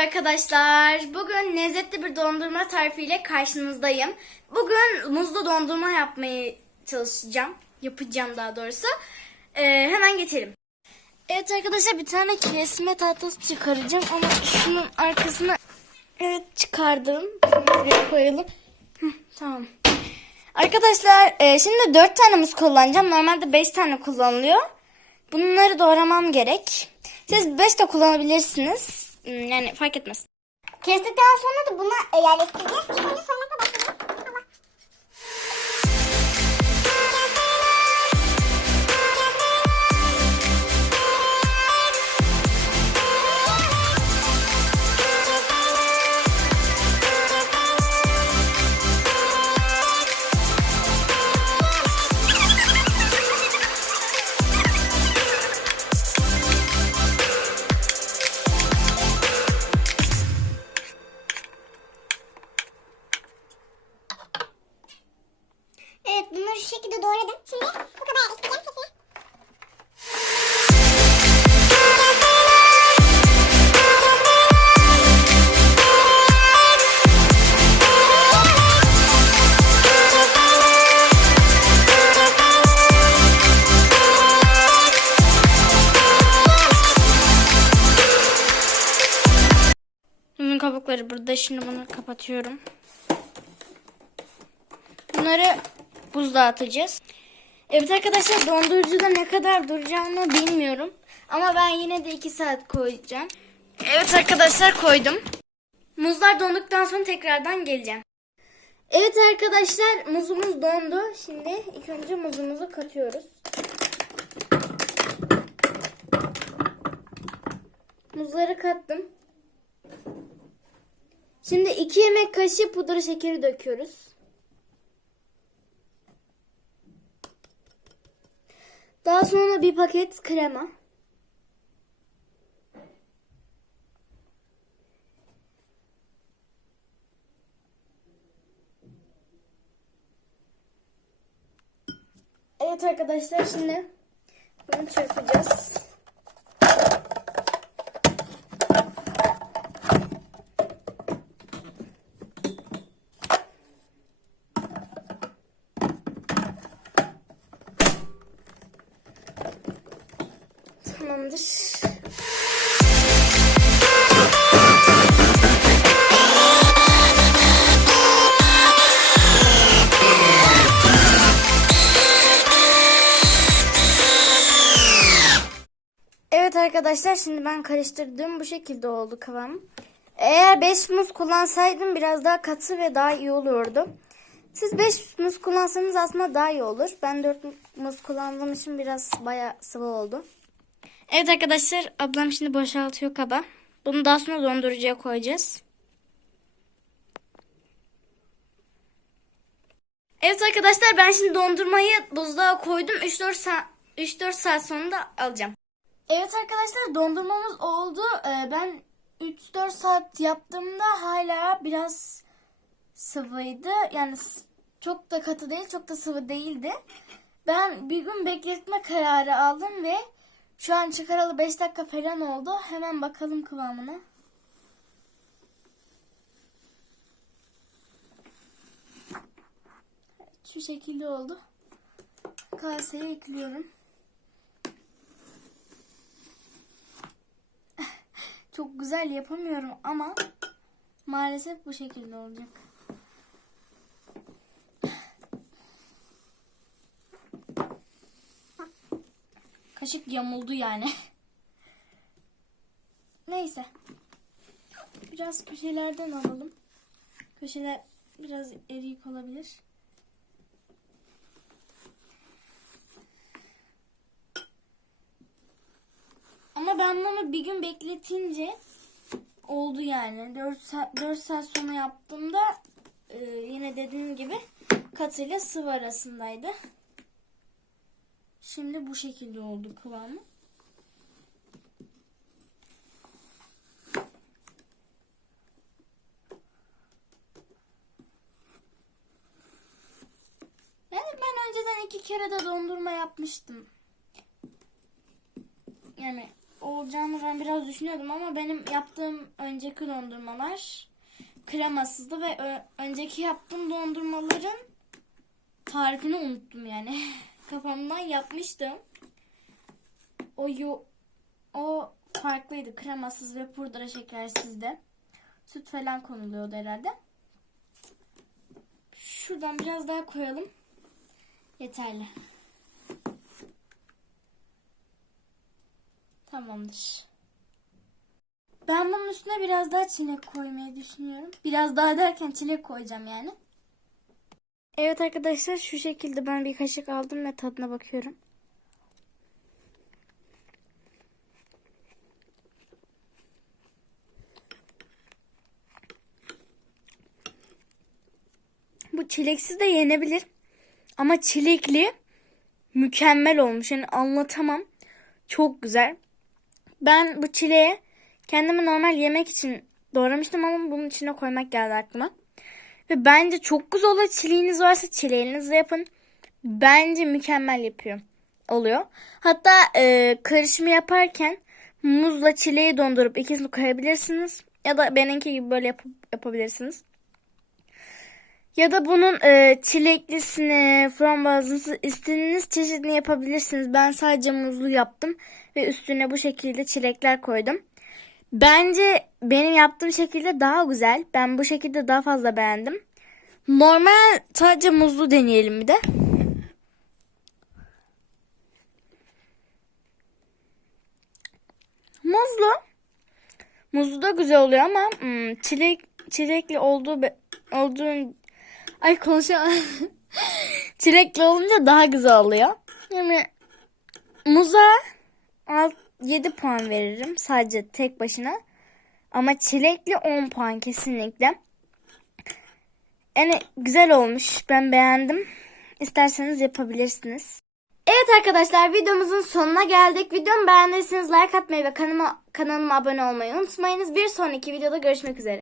arkadaşlar. Bugün lezzetli bir dondurma tarifiyle karşınızdayım. Bugün muzlu dondurma yapmaya çalışacağım. Yapacağım daha doğrusu. Ee, hemen geçelim. Evet arkadaşlar bir tane kesme tahtası çıkaracağım ama şunun arkasına evet çıkardım. Buraya koyalım. Hı, tamam. Arkadaşlar e, şimdi 4 tane muz kullanacağım. Normalde 5 tane kullanılıyor. Bunları doğramam gerek. Siz 5 de kullanabilirsiniz. Hmm, Yani fark etmez. Kestikten sonra da buna yerleştireceğiz. İlk önce soymakla başlayalım. Evet bunları şu şekilde doğradım. Şimdi bu kadar keseye. Bunun kabukları burada. Şimdi bunu kapatıyorum. Bunları buzluğa atacağız. Evet arkadaşlar dondurucuda ne kadar duracağını bilmiyorum. Ama ben yine de 2 saat koyacağım. Evet arkadaşlar koydum. Muzlar donduktan sonra tekrardan geleceğim. Evet arkadaşlar muzumuz dondu. Şimdi ilk önce muzumuzu katıyoruz. Muzları kattım. Şimdi 2 yemek kaşığı pudra şekeri döküyoruz. Daha sonra bir paket krema. Evet arkadaşlar şimdi bunu çırpacağız. Tamamdır. Evet arkadaşlar şimdi ben karıştırdım. Bu şekilde oldu kıvam. Eğer 5 muz kullansaydım biraz daha katı ve daha iyi olurdu. Siz 5 muz kullansanız aslında daha iyi olur. Ben 4 muz kullandığım için biraz bayağı sıvı oldu. Evet arkadaşlar ablam şimdi boşaltıyor kaba. Bunu daha sonra dondurucuya koyacağız. Evet arkadaşlar ben şimdi dondurmayı buzluğa koydum. 3-4 saat 3-4 saat sonra da alacağım. Evet arkadaşlar dondurmamız oldu. Ee, ben 3-4 saat yaptığımda hala biraz sıvıydı. Yani çok da katı değil, çok da sıvı değildi. Ben bir gün bekletme kararı aldım ve şu an çıkaralı 5 dakika falan oldu. Hemen bakalım kıvamına. Evet, Şu şekilde oldu. Kaseye ekliyorum. Çok güzel yapamıyorum ama maalesef bu şekilde olacak. Kaşık yamuldu yani. Neyse. Biraz köşelerden alalım. Köşeler biraz eriyik olabilir. Ama ben bunu bir gün bekletince oldu yani. 4 saat, 4 saat sonra yaptığımda e, yine dediğim gibi katıyla sıvı arasındaydı. Şimdi bu şekilde oldu kıvamı. Yani ben önceden iki kere de dondurma yapmıştım. Yani olacağını ben biraz düşünüyordum ama benim yaptığım önceki dondurmalar kremasızdı ve önceki yaptığım dondurmaların tarifini unuttum yani. Kafamdan yapmıştım. O yo o farklıydı. Kremasız ve pudra şekersizdi. Süt falan konuluyordu herhalde. Şuradan biraz daha koyalım. Yeterli. Tamamdır. Ben bunun üstüne biraz daha çilek koymayı düşünüyorum. Biraz daha derken çilek koyacağım yani. Evet arkadaşlar şu şekilde ben bir kaşık aldım ve tadına bakıyorum. Bu çileksiz de yenebilir. Ama çilekli mükemmel olmuş. Yani anlatamam. Çok güzel. Ben bu çileği kendime normal yemek için doğramıştım ama bunun içine koymak geldi aklıma. Ve bence çok güzel oluyor. Çileğiniz varsa çileğinizle yapın. Bence mükemmel yapıyor. Oluyor. Hatta e, karışımı yaparken muzla çileği dondurup ikisini koyabilirsiniz. Ya da benimki gibi böyle yap- yapabilirsiniz. Ya da bunun e, çileklisini, frambuazlısı istediğiniz çeşidini yapabilirsiniz. Ben sadece muzlu yaptım ve üstüne bu şekilde çilekler koydum. Bence benim yaptığım şekilde daha güzel. Ben bu şekilde daha fazla beğendim. Normal sadece muzlu deneyelim bir de. Muzlu. Muzlu da güzel oluyor ama hmm, çilek çilekli olduğu be- olduğu ay konuşamam. çilekli olunca daha güzel oluyor. Yani muza alt 7 puan veririm sadece tek başına. Ama çilekli 10 puan kesinlikle. Yani güzel olmuş. Ben beğendim. İsterseniz yapabilirsiniz. Evet arkadaşlar videomuzun sonuna geldik. Videomu beğendiyseniz like atmayı ve kanalıma, kanalıma abone olmayı unutmayınız. Bir sonraki videoda görüşmek üzere.